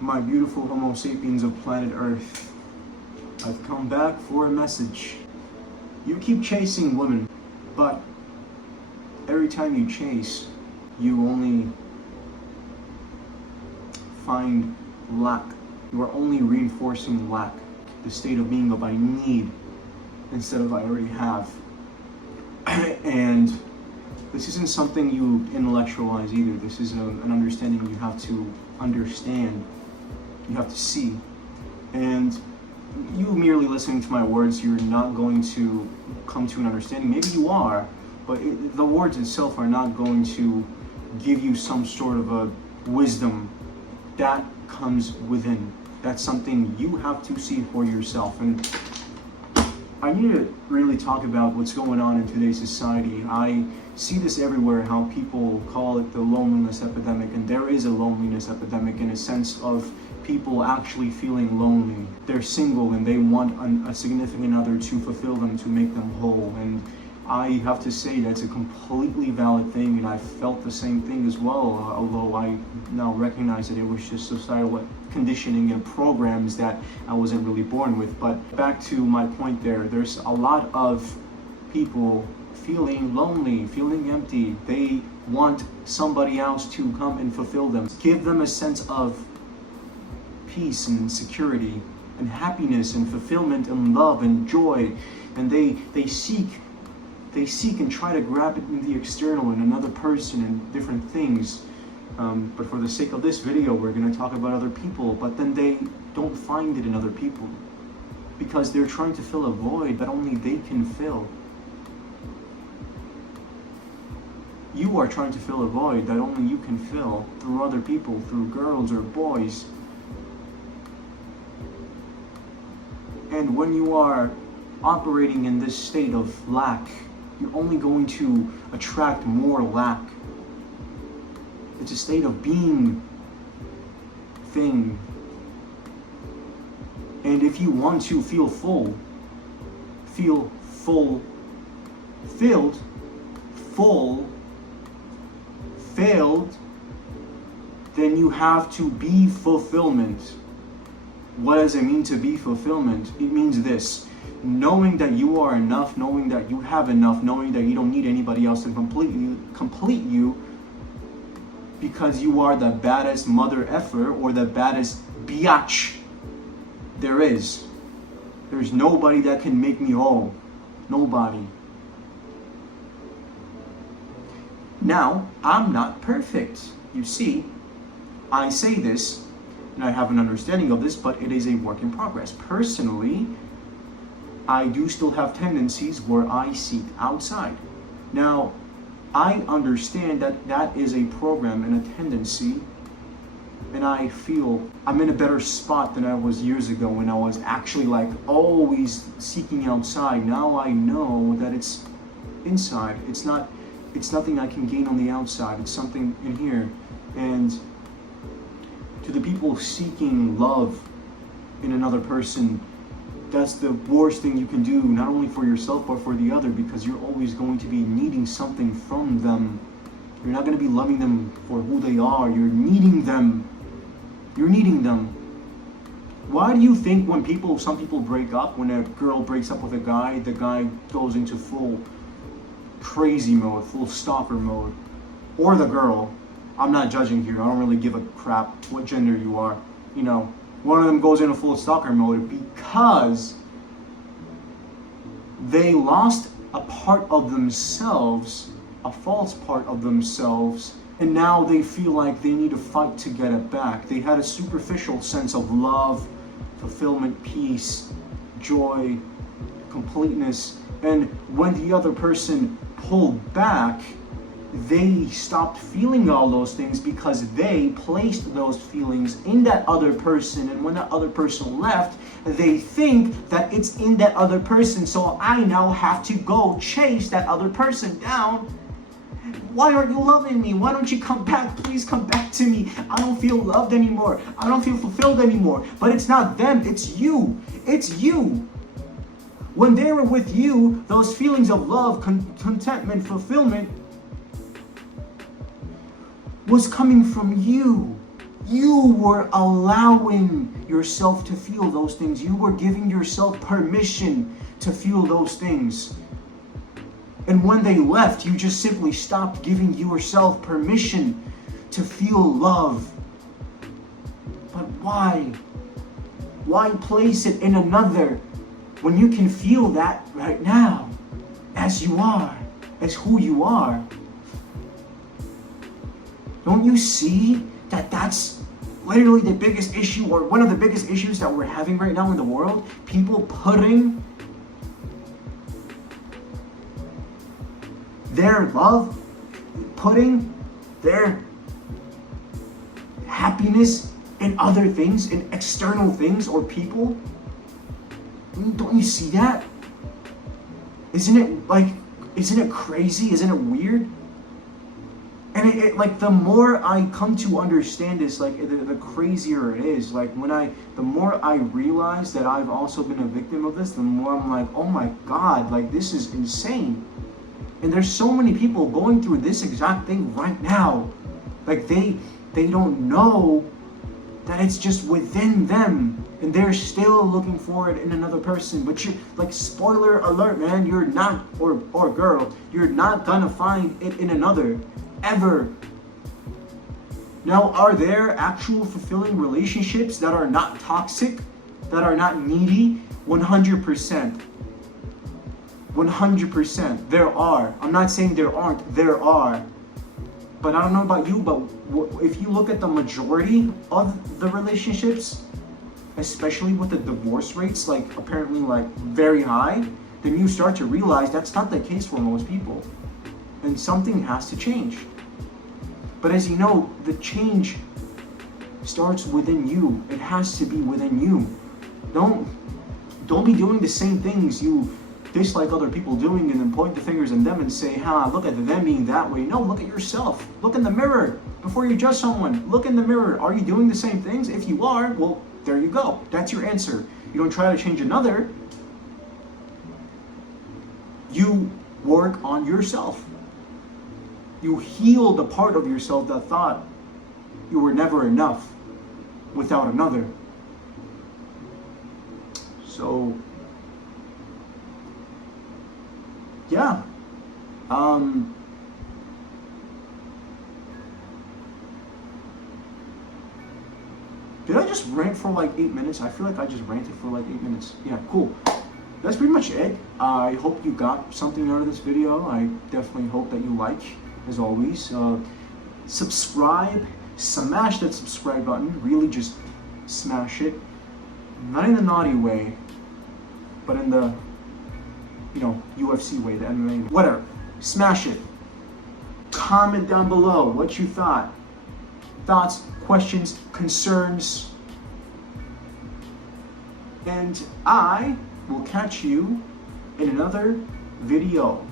My beautiful Homo sapiens of planet Earth, I've come back for a message. You keep chasing women, but every time you chase, you only find lack. You are only reinforcing lack, the state of being of I need instead of I already have. And this isn't something you intellectualize either. This is an understanding you have to understand. You have to see. And you merely listening to my words, you're not going to come to an understanding. Maybe you are, but the words itself are not going to give you some sort of a wisdom that comes within. That's something you have to see for yourself. And I need to really talk about what's going on in today's society. I see this everywhere, how people call it the loneliness epidemic, and there is a loneliness epidemic in a sense of people actually feeling lonely. They're single and they want a significant other to fulfill them, to make them whole. And I have to say that's a completely valid thing, and I felt the same thing as well, although I now recognize that it was just societal conditioning and programs that I wasn't really born with. But back to my point there's a lot of people feeling lonely, feeling empty. They want somebody else to come and fulfill them, give them a sense of peace and security and happiness and fulfillment and love and joy. And they seek and try to grab it in the external, in another person and different things. But for the sake of this video, we're going to talk about other people, but then they don't find it in other people because they're trying to fill a void that only they can fill. You are trying to fill a void that only you can fill through other people, through girls or boys. And when you are operating in this state of lack, you're only going to attract more lack. It's a state of being thing. And if you want to feel full, filled, then you have to be fulfillment. What does it mean to be fulfillment? It means this: knowing that you are enough, knowing that you have enough, knowing that you don't need anybody else to complete you, because you are the baddest mother effer or the baddest biatch there is. There's nobody that can make me whole. Nobody. Now, I'm not perfect. You see, I say this and I have an understanding of this, but it is a work in progress. Personally, I do still have tendencies where I seek outside. Now, I understand that that is a program and a tendency, and I feel I'm in a better spot than I was years ago when I was actually like always seeking outside. Now I know that it's inside. It's nothing I can gain on the outside. It's something in here. And to the people seeking love in another person, that's the worst thing you can do, not only for yourself but for the other, because you're always going to be needing something from them. You're not going to be loving them for who they are. You're needing them. You're needing them. Why do you think when some people break up, when a girl breaks up with a guy, the guy goes into full crazy mode, full stalker mode? Or the girl. I'm not judging here. I don't really give a crap what gender you are. You know, one of them goes into full stalker mode because they lost a part of themselves, a false part of themselves, and now they feel like they need to fight to get it back. They had a superficial sense of love, fulfillment, peace, joy, completeness, and when the other person pulled back, they stopped feeling all those things because they placed those feelings in that other person, and when that other person left, they think that it's in that other person, so I now have to go chase that other person down. Why aren't you loving me? Why don't you come back? Please come back to me. I don't feel loved anymore. I don't feel fulfilled anymore. But it's not them, it's you. It's you. When they were with you, those feelings of love, contentment, fulfillment was coming from you. You were allowing yourself to feel those things. You were giving yourself permission to feel those things. And when they left, you just simply stopped giving yourself permission to feel love. But why? Why place it in another when you can feel that right now, as you are, as who you are? Don't you see that that's literally the biggest issue, or one of the biggest issues that we're having right now in the world? People putting their love, putting their happiness in other things, in external things or people. Don't you see that? Isn't it crazy? Isn't it weird? And it like, the more I come to understand this, like, the crazier it is. Like, the more I realize that I've also been a victim of this, the more I'm like, oh my God, like, this is insane. And there's so many people going through this exact thing right now. Like, they don't know that it's just within them, and they're still looking for it in another person. But you're like, spoiler alert, man, you're not, or girl, you're not gonna find it in another, ever. Now, are there actual fulfilling relationships that are not toxic, that are not needy? 100%. 100%. There are. I'm not saying there aren't. There are. But I don't know about you, but if you look at the majority of the relationships, especially with the divorce rates, like, apparently, like, very high, then you start to realize that's not the case for most people. And something has to change. But as you know, the change starts within you. It has to be within you. Don't be doing the same things you dislike other people doing and then point the fingers at them and say, look at them being that way. No, look at yourself. Look in the mirror before you judge someone. Look in the mirror. Are you doing the same things? If you are, well, there you go. That's your answer. You don't try to change another. You work on yourself. You heal the part of yourself that thought you were never enough without another. So, yeah. Did I just rant for like 8 minutes? I feel like I just ranted for like 8 minutes. Yeah, cool. That's pretty much it. I hope you got something out of this video. I definitely hope that you like, as always. Subscribe. Smash that subscribe button. Really just smash it. Not in the naughty way, but in the, UFC way, the MMA way. Whatever. Smash it. Comment down below what you thought. Thoughts, questions, concerns. And I will catch you in another video.